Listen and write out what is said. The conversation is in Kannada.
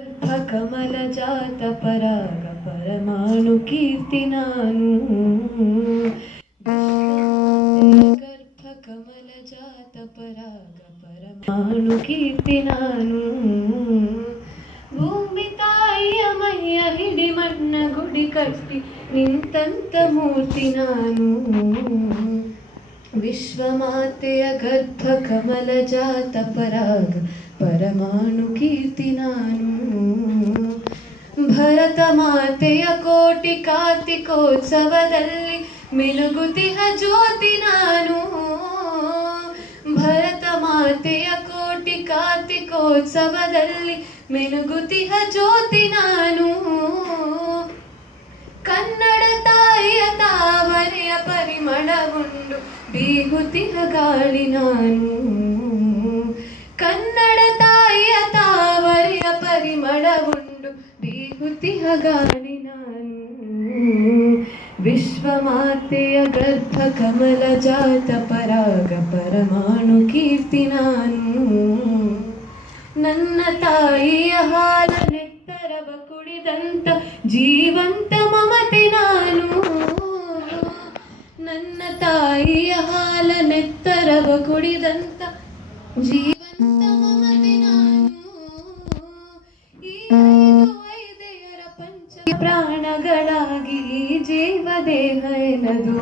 ಕಮಲ ಜಾತ ಪರಾಗ ಪರಮಾಣು ಕೀರ್ತಿ ನಾನು ಗರ್ಭ ಕಮಲ ಜಾತ ಪರಾಗ ಪರಮಾಣು ಕೀರ್ತಿ ನಾನು ಭೂಮಿ ತಾಯಿಯ ಮೈಯ ಹಿಡಿ ಮಣ್ಣ ಗುಡಿ ಕಟ್ಟಿ ನಿಂತಂತ ಮೂರ್ತಿ ನಾನು ವಿಶ್ವಮಾತೆಯ ಗರ್ಭ ಕಮಲ ಜಾತ ಪರಾಗ ಪರಮಾಣು ಕೀರ್ತಿ ನಾನು ಭರತ ಮಾತೆಯ ಕೋಟಿ ಕಾರ್ತಿಕೋತ್ಸವದಲ್ಲಿ ಮಿನುಗುತಿಹ ಜ್ಯೋತಿ ನಾನು ಭರತ ಮಾತೆಯ ಕೋಟಿ ಕಾರ್ತಿಕೋತ್ಸವದಲ್ಲಿ ಮಿನುಗುತಿಹ ಜ್ಯೋತಿ ನಾನು ಕನ್ನಡ ತಾಯಿಯ ತಾವರೆಯ ಪರಿಮಳವುಂಡು ಬೀಗುತಿಹ ಗಾಳಿ ನಾನು ಕನ್ನಡ ತಾಯಿಯ ತಾವರೆಯ ಪರಿಮಳವುಂಡು ಬೀಗುತಿಹ ಗಾಳಿ ನಾನು ವಿಶ್ವಮಾತೆಯ ಗರ್ಭ ಕಮಲ ಜಾತ ಪರಾಗ ಪರಮಾಣು ಕೀರ್ತಿ ನಾನು ನನ್ನ ತಾಯಿಯ ಹಾಲ ನೆತ್ತರವ ಕುಡಿದಂತ ಜೀವಂತ ಮಮತೆ ನಾನು ನನ್ನ ತಾಯಿಯ ಹಾಲ ನೆತ್ತರವ ಕುಡಿದಂತ ಜೀವಂತ ಮಮತೆ ನಾನು ಈ ವೈದ್ಯರ ಪಂಚ ಪ್ರಾಣಗಳಾಗಿ ಜೀವ ದೇಹ ಎನದು